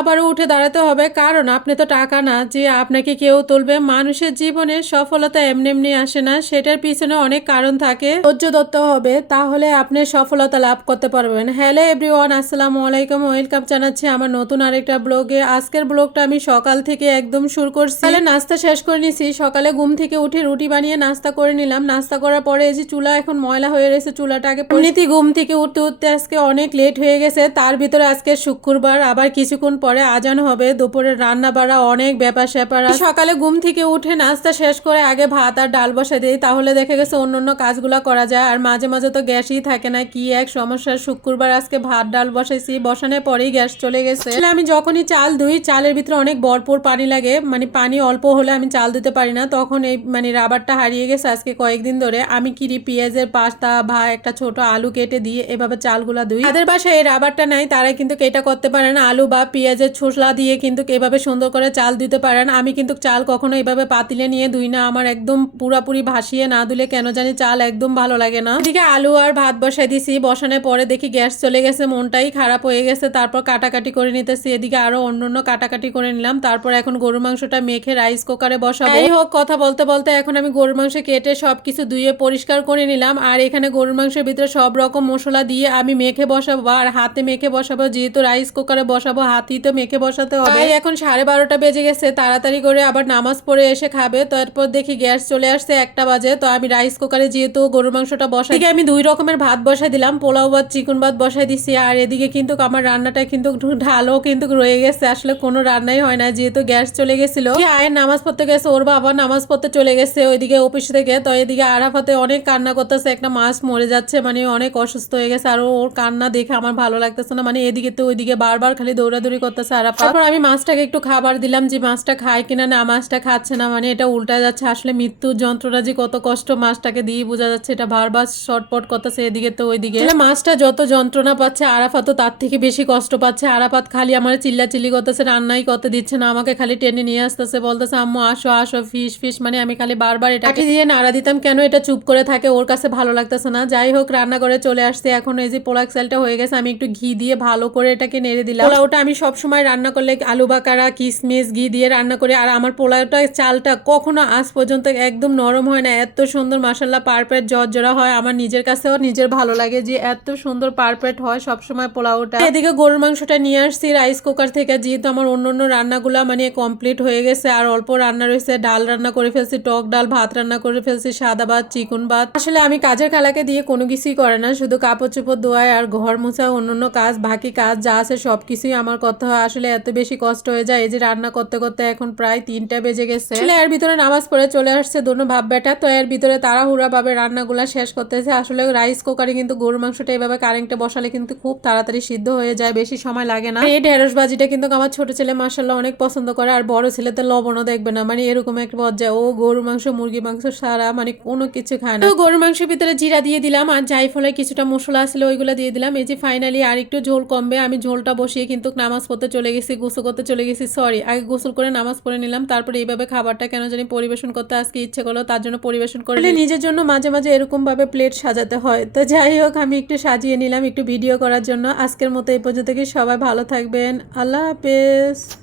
আবারও উঠে দাঁড়াতে হবে। কারণ আপনি তো টাকা না, যে আপনাকে কেউ তুলবে, মানুষের জীবনে সফলতা এমনি এমনি আসে না। সেটার পিছনে অনেক কারণ থাকে। ধৈর্য ধরতে হবে, তাহলে আপনি সফলতা লাভ করতে পারবেন। হ্যালো এভরিওয়ান, আসসালামু আলাইকুম। ওয়েলকাম জানাচ্ছি আমার নতুন আরেকটা ব্লগে। আজকের ব্লগটা আমি সকাল থেকে একদম শুরু করছি। তাহলে নাস্তা শেষ করে নিছি। সকালে ঘুম থেকে উঠে রুটি বানিয়ে নাস্তা করে নিলাম। নাস্তা করার পরে এই যে চুলা এখন ময়লা হয়ে রয়েছে চুলাটা আগে এমনিতেই ঘুম থেকে উঠতে উঠতে আজকে অনেক লেট হয়ে গেছে। তার ভিতরে আজকে শুক্রবার, আবার কিছুক্ষণ পরে আজান হবে, দুপুরে রান্না বাড়া অনেক ব্যাপার স্যাপার সকালে ঘুম থেকে উঠে নাস্তা শেষ করে আগে ভাত আর ডাল বসে দিই, তাহলে দেখে গেছে অন্য অন্য কাজগুলো করা যায়। আর মাঝে মাঝে তো গ্যাসই থাকে না, কি এক সমস্যা। শুক্রবার আজকে ভাত, ডাল বসাইছি বসানোর পরেই গ্যাস চলে গেছে। আমি যখনই চাল ধুই, চালের ভিতরে অনেক ভরপুর পানি লাগে মানে পানি অল্প হলে আমি চাল দিতে পারি না। তখন এই মানে রাবারটা হারিয়ে গেছে আজকে কয়েকদিন ধরে। আমি কিরি পেঁয়াজের পাস্তা ভা একটা ছোট আলু কেটে দিয়ে এভাবে চালগুলা ধুই। তাদের বাসায় এই রাবারটা নাই তারা কিন্তু এটা করতে পারে না। আলু বা পেঁয়াজের ছোসলা দিয়ে কিন্তু এভাবে সুন্দর করে চাল দিতে পারেন। আমি কিন্তু চাল কখনো এভাবে পাতিলে নিয়ে ধুই না। আমার একদম পুরাপুরি ভাসিয়ে না দিলে কেন জানি চাল একদম ভালো লাগে না। এদিকে আলু আর ভাত বসাই দিছি। বসানোর পরে দেখি গ্যাস চলে গেছে, মনটাই খারাপ হয়ে গেছে। তারপর কাটাকাটি করে নিতেছি। এদিকে আরও অন্য অন্য কাটাকাটি করে নিলাম। তারপর এখন গরু মাংসটা মেখে রাইস কুকারে বসাবো। এই হোক, কথা বলতে বলতে এখন আমি গরুর মাংস কেটে সবকিছু ধুয়ে পরিষ্কার করে নিলাম। আর এখানে গরুর মাংসের ভিতরে সব রকম মশলা দিয়ে আমি মেখে বসাবো। আর হাতে মেখে বসাবো। যেহেতু রাইস কুকারে বসাবো, হাতেই তো মেখে বসাতে হবে। তাই এখন সাড়ে বারোটা বেজে গেছে, তাড়াতাড়ি করে আবার নামাজ পড়ে এসে খাবে। তারপর দেখি গ্যাস চলে আসছে একটা বাজে, তো আমি রাইস কুকারে যেহেতু গরুর মাংসটা বসাই, এদিকে আমি দুই রকমের ভাত বসাই দিলাম। পোলাও ভাত, চিকন ভাত বসাই দিছি, আর এদিকে কিন্তু আমার রান্নাটা কিন্তু ঢালও কিন্তু রয়ে গেছে। আসলে কোনো রান্নাই হয় না, যেহেতু গ্যাস চলে গেছিল। আয়ের নামাজ পড়তে গেছে, ওর বাবা নামাজ পড়তে চলে গেছে ওইদিকে অফিস থেকে। তো এদিকে আরাফাতে অনেক কান্না করতেছে, একটা মাছ মরে যাচ্ছে মানে অনেক অসুস্থ হয়ে গেছে, আর ওর কান্না দেখে আমার ভালো লাগতেছে না। মানে এদিকে তো ওইদিকে বারবার খালি দৌড়াদৌড়ি করতেছে আরাফা তারপর আমি মাছটাকে একটু খাবার দিলাম যে মাছটা খায় কিনা না মাছটা খাচ্ছে না মানে এটা উল্টা যাচ্ছে। আসলে মৃত্যুর যন্ত্রণা যে কত কষ্ট মাছটাকে দিয়ে বোঝা যাচ্ছে এটা বারবার শর্টপট করতেছে এদিকে তো ওইদিকে। মাছটা যত যন্ত্রণা পাচ্ছে আরাফাত তো তার থেকে বেশি কষ্ট পাচ্ছে। আরাফাত খালি আমার চিল্লা চিল্লি করতেছে রান্নাই করতে দিচ্ছে না আমাকে খালি টেনে নিয়ে আসতেছে বলতেছে আম্মু আসো আসো ফিস ফিস। মানে আমি খালি বারবার এটাকে দিয়ে নাড়া দিতাম কেন এটা চুপ করে থাকে ওর কাছে ভালো লাগতেছে না। যাই হোক রান্না করে চলে আসছে। এখন এই যে পোলাক সেলটা হয়ে গেছে আমি একটু ঘি দিয়ে ভালো করে এটাকে নেড়ে দিলাম। ওটা আমি সব সময় রান্না করলে আলু বাকারা কিশমিশ ঘি দিয়ে রান্না করি, আর আমার পোলাওটা, চালটা কখনো আজ পর্যন্ত একদম নরম হয় না। এত সুন্দর মাসাল্লাহ পারফেক্ট জর্জরা হয়। আমার নিজের কাছেও নিজের ভালো লাগে যে এত সুন্দর পারফেক্ট হয় সবসময় পোলাওটা। এদিকে গরুর মাংসটা নিয়ে আসছি রাইস কুকার থেকে। যেহেতু আমার অন্য অন্য রান্নাগুলো মানে কমপ্লিট হয়ে গেছে, আর অল্প রান্না রয়েছে, ডাল রান্না করে ফেলছি, টক ডাল, ভাত রান্না করে ফেলছি, সাদা ভাত, চিকন ভাত। আসলে আমি কাজের খালাকে দিয়ে কোনো কিছুই করে না, শুধু কাপড় চোপড় ধোয়ায় আর ঘর মোছা অন্য অন্য কাজ, বাকি কাজ যা আছে সব কিছুই আমার হয়। আসলে এত বেশি কষ্ট হয়ে যায়। এই যে রান্না করতে করতে এখন প্রায় তিনটা বেজে গেছে। আসলে এর ভিতরে নামাজ পড়ে চলে আসছে দোনো ভাব বেটা তো এর ভিতরে তাড়াহুড়া ভাবে রান্নাগুলা শেষ করতেছে। আসলে রাইস কুকারে কিন্তু গরু মাংসটা এইভাবে কারেন্টে বসালে কিন্তু খুব তাড়াতাড়ি সিদ্ধ হয়ে যায়, বেশি সময় লাগে না। এই ঢেঁড়স বাজিটা কিন্তু আমার ছোট ছেলে মাসাল্লাহ অনেক পছন্দ করে, আর বড় ছেলে তো লবণও দেখবে না। মানে এরকম একটা পর্যায়ে ও গরু মাংস মুরগি মাংস সারা মানে কোনো কিছু খায় না। তো গরু মাংসের ভিতরে জিরা দিয়ে দিলাম, আর যাই ফলে কিছুটা মশলা আসলে ওইগুলো দিয়ে দিলাম। এই যে ফাইনালি আর একটু ঝোল কমবে, আমি ঝোলটা বসিয়ে কিন্তু নামাজ পড়তে চলে গেছি গোসল করতে চলে গেছি সরি আগে গোসল করে নামাজ পড়ে নিলাম তারপরে এইভাবে খাবারটা কেন জানি পরিবেশন করতে আজকে ইচ্ছে করল তার জন্য পরিবেশন করে নিজের জন্য মাঝে মাঝে এরকমভাবে প্লেট সাজাতে হয়। তো যাই হোক আমি একটু সাজিয়ে নিলাম একটু ভিডিও করার জন্য। আজকের মতো এই পর্যন্ত কি সবাই ভালো থাকবেন। আল্লাহ হাফেজ।